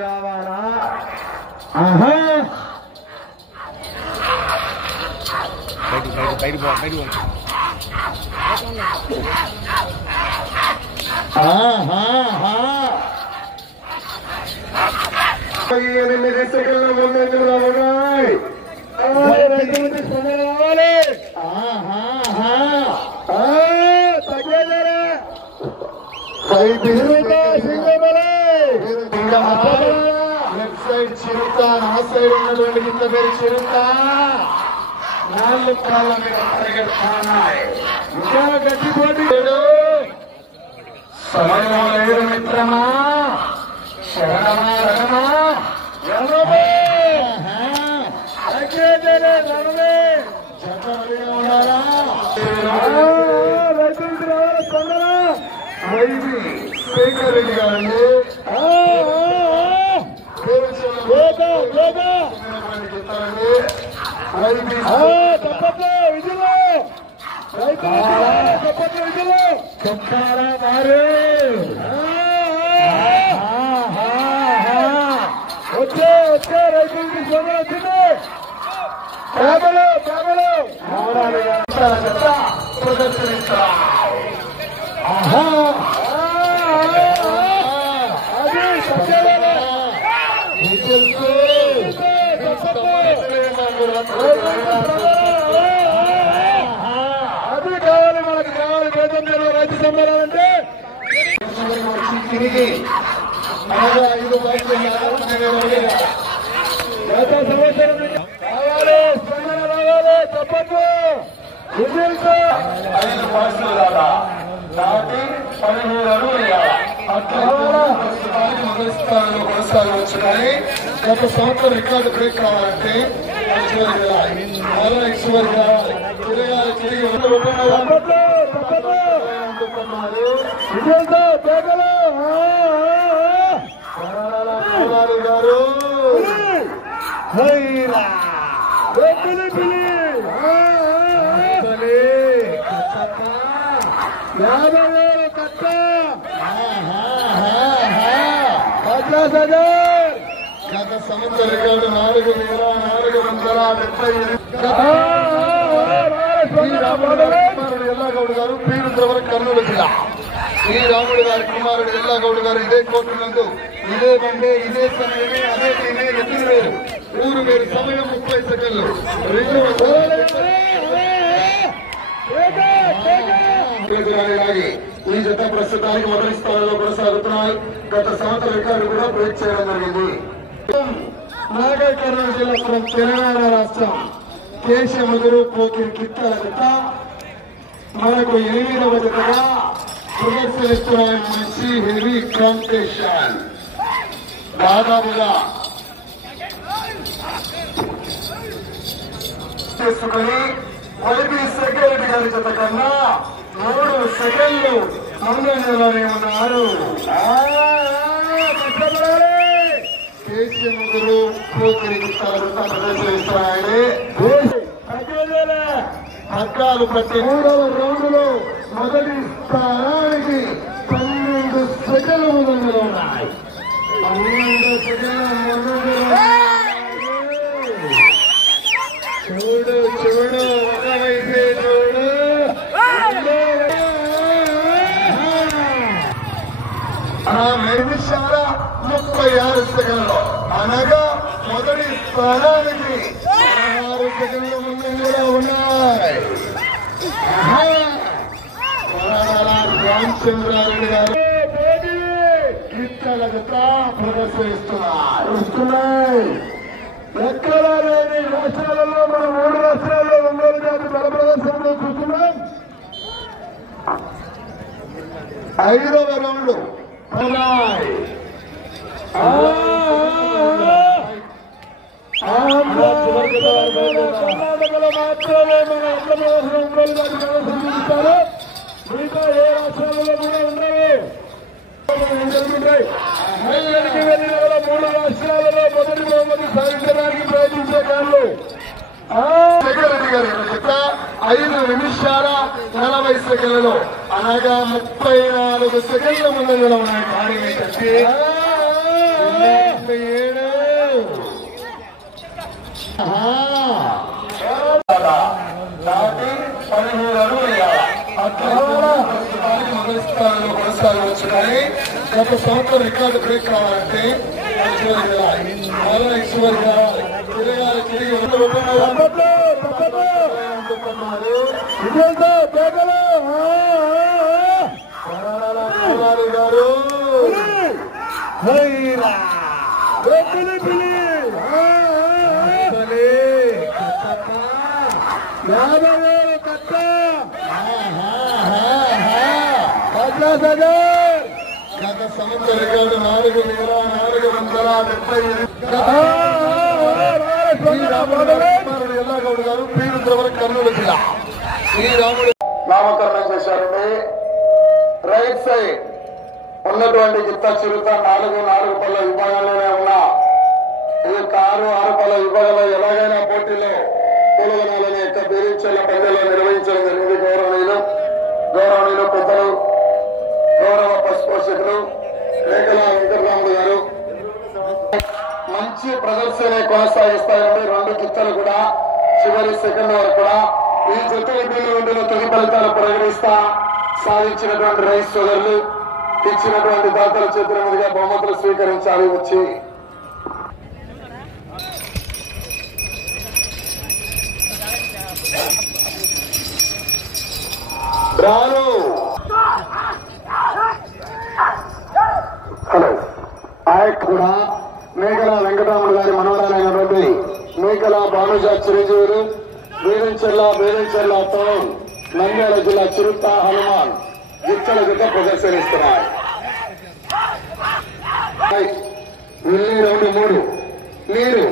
కావాలా? ఎనిమిది సెకండ్ల ముందంజలో ఉన్నాయి. లెఫ్ట్ సైడ్ చిరుత, నా సైడ్ ఉన్నటువంటి కింద పేరు చిరుత. 4 కాళ్ళ మీద పరిగెత్తాయి. ఇంకా గట్టి పోటీ సమయం లేదు మిత్రమా. శరణమా రణమా ఉన్నారా? శేఖర్ రెడ్డి గారండి. వచ్చే రైతులకి సోదరు వచ్చింది. ప్రదర్శనిస్తారు. అది కావాలి, మనకు కావాలి. గోతంలో రైతు సంబరాలంటే తిరిగి 5 సంవత్సరం రావాలి, స్పందన రావాలి. తప్పదు. 5 పార్సల్ దాకా దాటి 17 అడుగులు మొదటి స్థానంలో కొనసాగవచ్చు. కానీ గత సంవత్సరం రికార్డు బ్రేక్ కావాలంటే చివరికి రావాలి. తిరిగి గారు 50,000 కట్ట. 50,000. గత సంవత్సర రికార్డు 4,458. ఎల్లాగౌడ్ గారు పీరుద్రవరం కర్నూలు జిల్లా. శ్రీరాముడు గారి కుమారుడు ఎల్లాగౌడ్ గారు ఇదే కోర్టు నందు ఇదే బండే ఇదే సమయమే అదే టీమే ఎదురు వేరు ఊరు వేరు సమయం 30 సెకండ్లు. ఈ జత ప్రస్తుతానికి మొదటి స్థానంలో కొనసాగుతున్నాయి. గత సంవత్సర రికార్డు కూడా బ్రేక్ చేయడం జరిగింది. నాగర్ కర్నూలు జిల్లా తెలంగాణ రాష్ట్రం కేశముదురు పోకిరి కిట్టల జత మనకు 8వ జతగా ప్రదర్శనిస్తున్నాయి. మంచి హెవీ కాంపిటీషన్. దాదాపుగా చేసుకుని మొదటి సెక్రటరీ గారి జత కన్నా 3 సెకండ్లు ముందంజలోనే ఉన్నారు. కేశముదురు పోకిరి కిట్టల జత ప్రదర్శనిస్తున్నాయి. పగ్గాలు పట్టి 3వ రౌండ్లో మొదటి స్థానానికి 12 సెకండ్లు ముందంజలో ఉన్నాయి. 12 సెకండ్ల ముందంజలో. చూడు చూడు ఒకవైపే చూడు. 36 సెకండ్లు అనగా మొదటి స్థానానికి 16 సెకండ్ల ముందంజలో ఉన్నాయి. రామచంద్రారెడ్డి గారు కిట్టల జత ప్రదర్శిస్తున్నాయి. ఎక్కడా లేని రాష్ట్రాలలో మనం 3 రాష్ట్రాల్లో ఒంగోలు జాతి బల ప్రదర్శనలో చూస్తున్నాం. 5వ రౌండ్ ఉన్నాయి. కర్ణాటకలో మాత్రమే మన ఒంగోలు జాతి ప్రదర్శన చూపిస్తారు. మిగతా ఏ రాష్ట్రాలలో కూడా ఉండవు. జరుగుతాయి. వెళ్ళి 3 రాష్ట్రాలలో మొదటి బహుమతి సాధించడానికి ప్రయత్నించే కాళ్ళు సెక్రటరీ గారి జత 5 నిమిషాల 40 సెకండ్లలో అనగా 34 సెకండ్ల ముందంజలో ఉన్నాయి. భారీ జత వచ్చి 17 అడుగులు మొదటి స్థానంలో కొనసాగవచ్చు. కానీ గత సంవత్సరం రికార్డు బ్రేక్ కావాలంటే చివరిగా తిరిగి గారు 50,000 కట్ట 50,000 గత సంవత్సర రికార్డు 4,488 ఎల్లాగౌడ్ గారు పీరుద్రవరం కర్నూలు జిల్లా ఈ రాముడు నామకరణం చేశారండి. రైట్ సైడ్ ఉన్నటువంటి గిత్త చిరుత 4 పళ్ళ విభాగంలోనే ఉన్నా ఈ 6 పళ్ళ విభాగంలో ఎలాగైనా పోటీలో పూలవనాలని యొక్క బేరీచర్ల పందెంలో నిర్వహించడం జరిగింది. గౌరవనీయులు పెద్దలు గౌరవ పశుపోషకులు రేఖల వెంకటరాముడు గారు మంచి ప్రదర్శన కొనసాగిస్తాయండి. 2 గిత్తలు కూడా చివరి సెకండ్ వరకు కూడా ఈ జట్టు వెంటనే తుది ఫలితాలు ప్రకటిస్తా సాధించినటువంటి రైతు సోదరులు ఇచ్చినటువంటి దాతల చేతుల మీదుగా బహుమతులు స్వీకరించాలి. వచ్చి రాను హలో ఆయక్ కూడా మేకల వెంకటరాముడు గారి మనవరాలైనటువంటి మేకల భానుజ చిరంజీవులు బేరంచెర్ల టౌన్ నంద్యాల జిల్లా చిరుత హనుమాన్ గిత్తల జత ప్రదర్శనిస్తున్నాయి. రౌండ్ 3 మీరు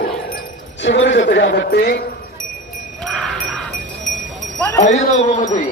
చివరి జత కాబట్టి 5వ బహుమతి